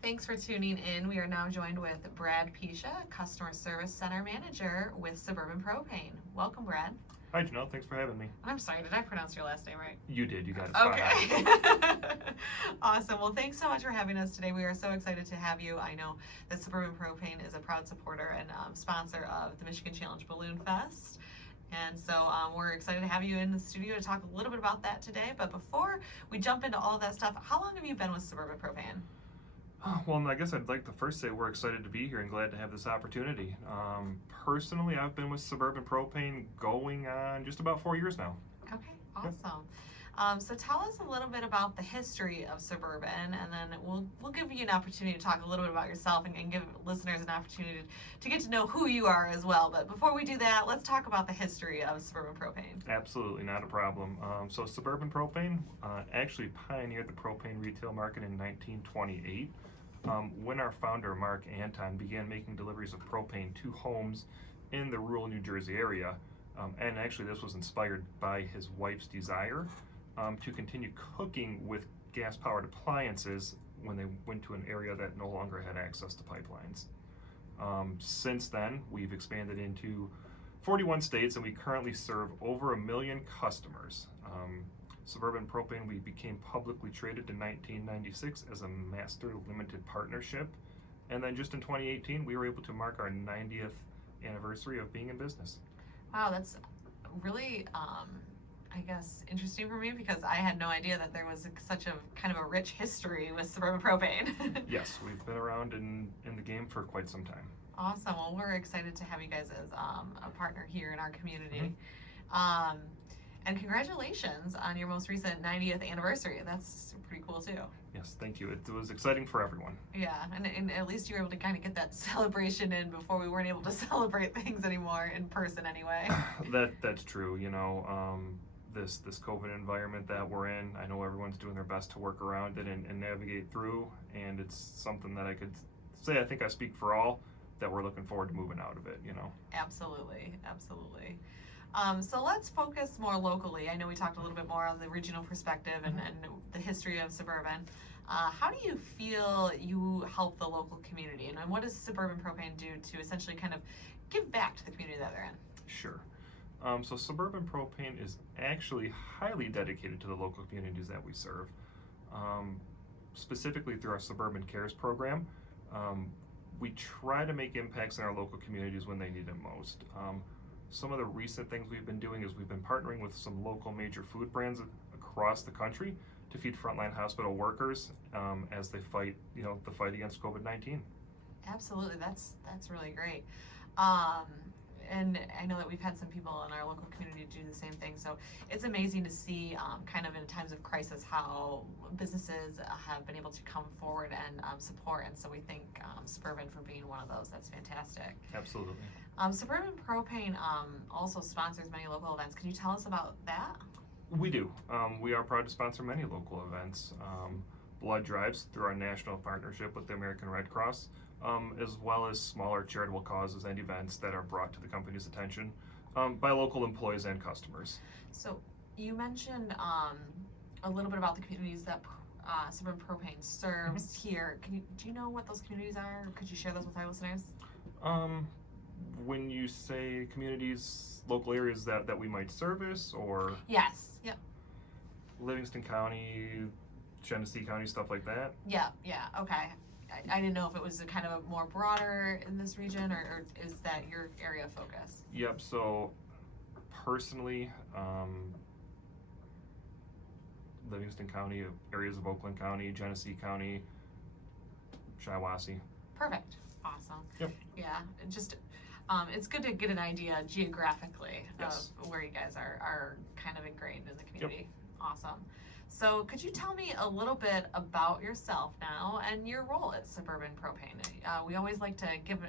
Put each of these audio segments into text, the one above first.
Thanks for tuning in. We are now joined with Brad Pisha, Customer Service Center Manager with Suburban Propane. Welcome, Brad. Hi, Janelle. Thanks for having me. I'm sorry, did I pronounce your last name right? You did. You got it spot on. Okay. Awesome. Well, thanks so much for having us today. We are so excited to have you. I know that Suburban Propane is a proud supporter and sponsor of the Michigan Challenge Balloon Fest. And so we're excited to have you in the studio to talk a little bit about that today. But before we jump into all of that stuff, how long have you been with Suburban Propane? Well, I guess I'd like to first say we're excited to be here and glad to have this opportunity. Personally, I've been with Suburban Propane going on just about 4 years now. Okay, awesome. So tell us a little bit about the history of Suburban, and then we'll give you an opportunity to talk a little bit about yourself and give listeners an opportunity to get to know who you are as well. But before we do that, let's talk about the history of Suburban Propane. Absolutely, not a problem. So Suburban Propane actually pioneered the propane retail market in 1928. When our founder, Mark Anton, began making deliveries of propane to homes in the rural New Jersey area. And actually this was inspired by his wife's desire to continue cooking with gas-powered appliances when they went to an area that no longer had access to pipelines. Since then, we've expanded into 41 states and we currently serve over 1 million customers. Suburban Propane, we became publicly traded in 1996 as a master limited partnership. And then just in 2018, we were able to mark our 90th anniversary of being in business. Wow, that's really, I guess, interesting for me because I had no idea that there was such a kind of a rich history with Suburban Propane. Yes, we've been around in the game for quite some time. Awesome. Well, we're excited to have you guys as a partner here in our community. And congratulations on your most recent 90th anniversary. That's pretty cool too. Yes, thank you. It was exciting for everyone. Yeah, and at least you were able to kind of get that celebration in before we weren't able to celebrate things anymore in person anyway. That's true. You know, this COVID environment that we're in, I know everyone's doing their best to work around it and navigate through, and it's something that I could say, I think I speak for all, that we're looking forward to moving out of it, you know. Absolutely, absolutely. So let's focus more locally. I know we talked a little bit more on the regional perspective and the history of Suburban. How do you feel you help the local community? And what does Suburban Propane do to essentially kind of give back to the community that they're in? Sure. So Suburban Propane is actually highly dedicated to the local communities that we serve. Specifically through our Suburban Cares program, we try to make impacts in our local communities when they need it most. Some of the recent things we've been doing is we've been partnering with some local major food brands across the country to feed frontline hospital workers as they fight, the fight against COVID-19. Absolutely, that's really great. And I know that we've had some people in our local community do the same thing. So it's amazing to see kind of in times of crisis how businesses have been able to come forward and support. And so we thank Suburban for being one of those. That's fantastic. Absolutely. Suburban Propane also sponsors many local events. Can you tell us about that? We do. We are proud to sponsor many local events. Blood drives through our national partnership with the American Red Cross. As well as smaller charitable causes and events that are brought to the company's attention by local employees and customers. So you mentioned a little bit about the communities that Suburban Propane serves here. Do you know what those communities are? Could you share those with our listeners? When you say communities, local areas that we might service, or? Yes. Yep. Livingston County, Genesee County, stuff like that? Yeah. Okay. I didn't know if it was a kind of a more broader in this region, or is that your area of focus? Yep, so personally, Livingston County, areas of Oakland County, Genesee County, Shiawassee. Perfect. Awesome. Yep. Yeah, it's good to get an idea geographically Yes. of where you guys are kind of ingrained in the community. Yep. Awesome. So could you tell me a little bit about yourself now and your role at Suburban Propane? We always like to give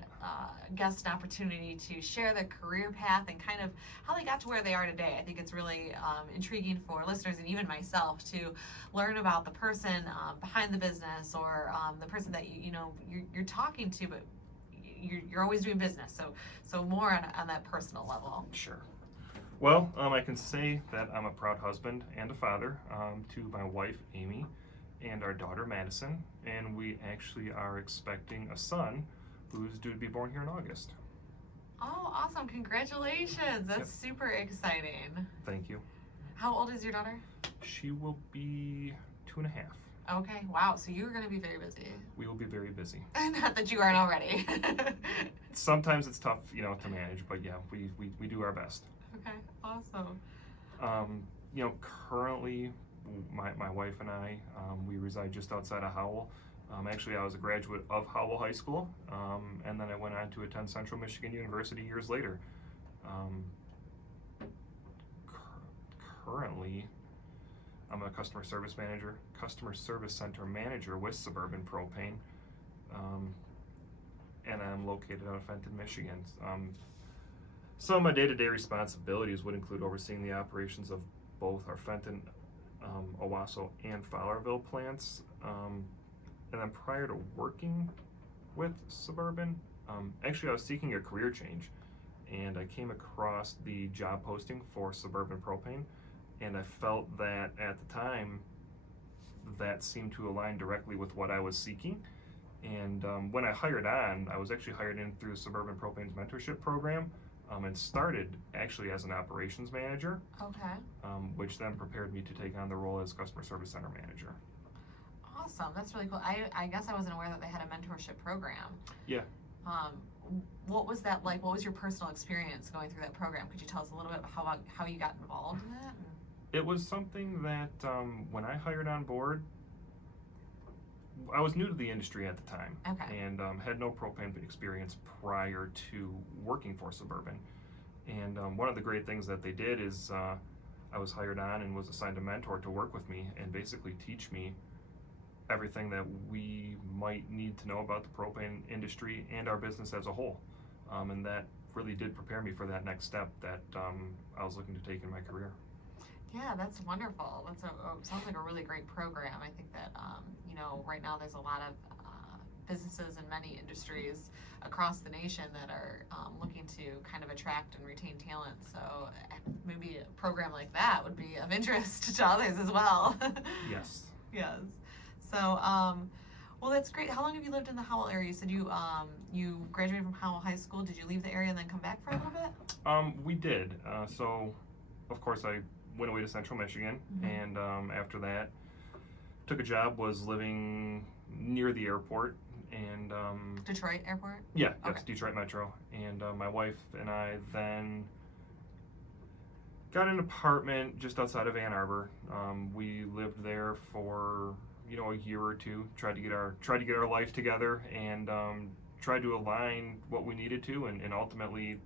guests an opportunity to share their career path and kind of how they got to where they are today. I think it's really intriguing for listeners and even myself to learn about the person behind the business or the person that you're talking to, but you're always doing business. So more on that personal level. Sure. Well, I can say that I'm a proud husband and a father to my wife, Amy, and our daughter Madison, and we actually are expecting a son who's due to be born here in August. Oh, awesome. Congratulations. That's super exciting. Thank you. How old is your daughter? She will be 2.5. Okay, wow. So you're going to be very busy. We will be very busy. Not that you aren't already. Sometimes it's tough, to manage, but yeah, we do our best. Okay, awesome. Currently, my wife and I, we reside just outside of Howell. Actually, I was a graduate of Howell High School, and then I went on to attend Central Michigan University years later. Currently, I'm a customer service center manager with Suburban Propane, and I'm located out of Fenton, Michigan. Some of my day-to-day responsibilities would include overseeing the operations of both our Fenton, Owasso, and Fowlerville plants. And then prior to working with Suburban, actually I was seeking a career change, and I came across the job posting for Suburban Propane, and I felt that at the time that seemed to align directly with what I was seeking. And when I hired on, I was actually hired in through Suburban Propane's mentorship program, and started actually as an operations manager, which then prepared me to take on the role as customer service center manager. Awesome. That's really cool. I guess I wasn't aware that they had a mentorship program. Yeah. What was that like? What was your personal experience going through that program? Could you tell us a little bit about how you got involved in it? It was something that when I hired on board, I was new to the industry at the time, and had no propane experience prior to working for Suburban. And one of the great things that they did is I was hired on and was assigned a mentor to work with me and basically teach me everything that we might need to know about the propane industry and our business as a whole. And that really did prepare me for that next step that I was looking to take in my career. Yeah, that's wonderful. That's sounds like a really great program. I think that right now there's a lot of businesses in many industries across the nation that are looking to kind of attract and retain talent. So maybe a program like that would be of interest to others as well. Yes. Yes. So, well, that's great. How long have you lived in the Howell area? You said you graduated from Howell High School. Did you leave the area and then come back for a little bit? We did. So, of course, I went away to Central Michigan, and after that, took a job, was living near the airport, and Detroit Airport? Yeah, yes, Detroit Metro. And my wife and I then got an apartment just outside of Ann Arbor. We lived there for a year or two, tried to get our life together, and tried to align what we needed to, and ultimately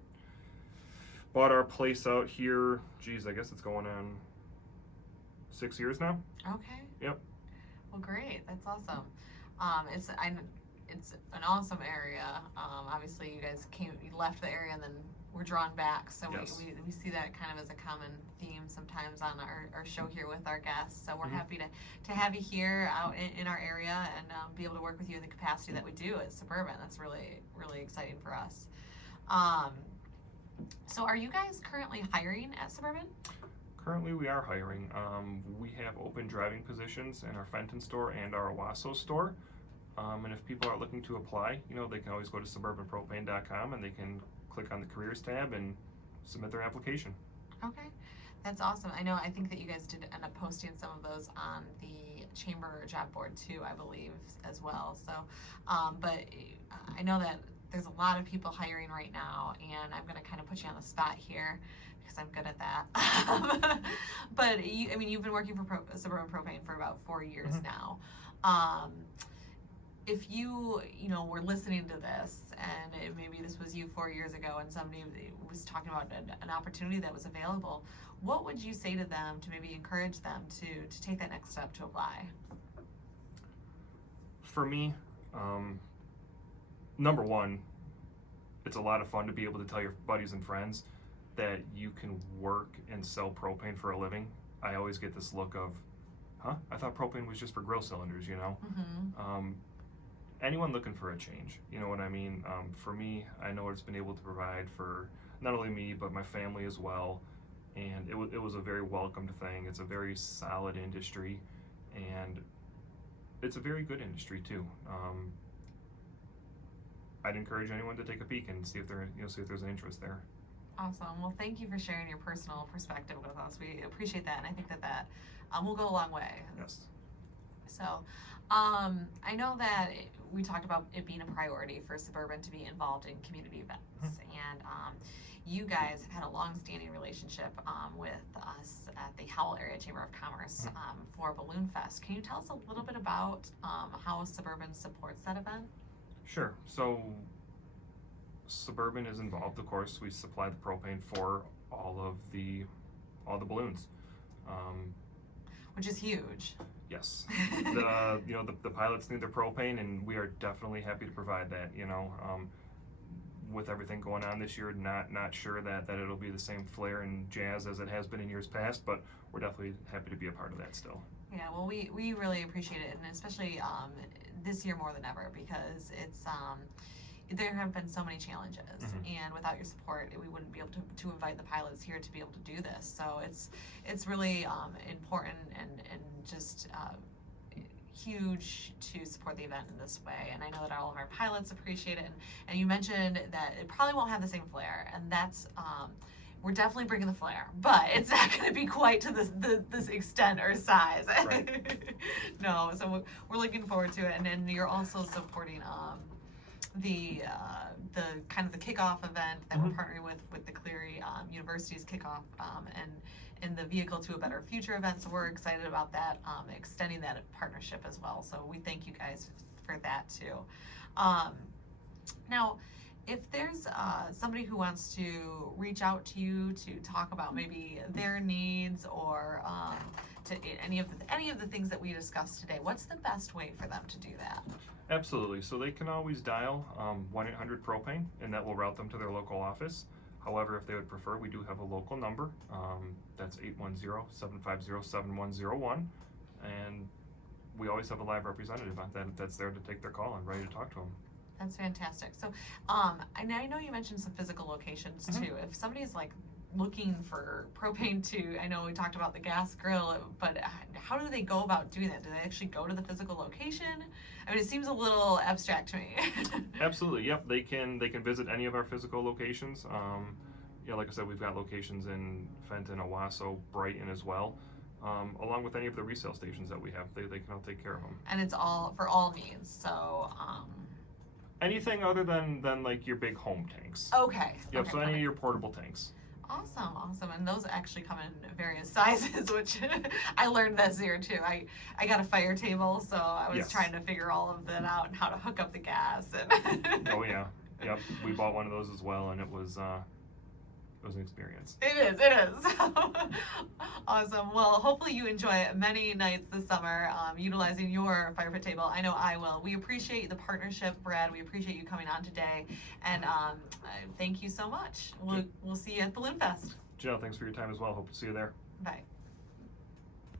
bought our place out here. Geez, I guess it's going on 6 years now. Okay. Yep. Well, great. That's awesome. It's an awesome area. Obviously, you left the area and then were drawn back. So yes. we see that kind of as a common theme sometimes on our show here with our guests. So we're happy to have you here out in our area and be able to work with you in the capacity that we do at Suburban. That's really, really exciting for us. So are you guys currently hiring at Suburban? Currently, we are hiring. We have open driving positions in our Fenton store and our Owasso store. And if people are looking to apply, they can always go to suburbanpropane.com and they can click on the careers tab and submit their application. Okay, that's awesome. I think that you guys did end up posting some of those on the chamber job board too, I believe, as well. So, but I know that there's a lot of people hiring right now, and I'm going to kind of put you on the spot here because I'm good at that. But you've been working for Suburban Propane for about 4 years now. If you were listening to this, and maybe this was you 4 years ago, and somebody was talking about an opportunity that was available, what would you say to them to maybe encourage them to take that next step to apply? For me, number one, it's a lot of fun to be able to tell your buddies and friends that you can work and sell propane for a living. I always get this look of, huh? I thought propane was just for grill cylinders, Anyone looking for a change, you know what I mean? For me, I know it's been able to provide for not only me, but my family as well. And it was a very welcomed thing. It's a very solid industry. And it's a very good industry too. I'd encourage anyone to take a peek and see if there's an interest there. Awesome. Well, thank you for sharing your personal perspective with us. We appreciate that, and I think that will go a long way. Yes. So, I know that we talked about it being a priority for Suburban to be involved in community events, and you guys have had a long-standing relationship with us at the Howell Area Chamber of Commerce for Balloon Fest. Can you tell us a little bit about how Suburban supports that event? Sure. So Suburban is involved, of course. We supply the propane for all the balloons. Which is huge. Yes. The pilots need their propane, and we are definitely happy to provide that. With everything going on this year, not sure that it'll be the same flair and jazz as it has been in years past, but we're definitely happy to be a part of that still. Yeah, well, we really appreciate it, and especially this year more than ever, because it's there have been so many challenges, and without your support, we wouldn't be able to invite the pilots here to be able to do this. So it's really important and just huge to support the event in this way. And I know that all of our pilots appreciate it. And you mentioned that it probably won't have the same flair, and that's we're definitely bringing the flair, but it's not going to be quite to this extent or size. Right. No, so we're looking forward to it. And then you're also supporting the kind of the kickoff event that we're partnering with the Cleary University's kickoff and the Vehicle to a Better Future event. So we're excited about that, extending that partnership as well. So we thank you guys for that too. Now, if there's somebody who wants to reach out to you to talk about maybe their needs or to any of the things that we discussed today, what's the best way for them to do that? Absolutely. So they can always dial 1-800-PROPANE, and that will route them to their local office. However, if they would prefer, we do have a local number. That's 810-750-7101. And we always have a live representative that's there to take their call and ready to talk to them. That's fantastic. So I know you mentioned some physical locations too. If somebody's like looking for propane to, I know we talked about the gas grill, but how do they go about doing that? Do they actually go to the physical location? I mean, it seems a little abstract to me. Absolutely, yep. They can visit any of our physical locations. Like I said, we've got locations in Fenton, Owasso, Brighton as well, along with any of the resale stations that we have. They can all take care of them. And it's all for all needs. So anything other than like your big home tanks. Okay. Yep. Okay, So any of your portable tanks. Awesome. And those actually come in various sizes, which I learned this year too. I got a fire table, so I was trying to figure all of that out and how to hook up the gas. And Oh yeah. Yep. We bought one of those as well, and it was an experience. It is. Awesome. Well, hopefully you enjoy many nights this summer utilizing your fire pit table. I know I will. We appreciate the partnership, Brad. We appreciate you coming on today, and thank you so much. We'll see you at Balloon Fest. Janelle, thanks for your time as well. Hope to see you there. Bye.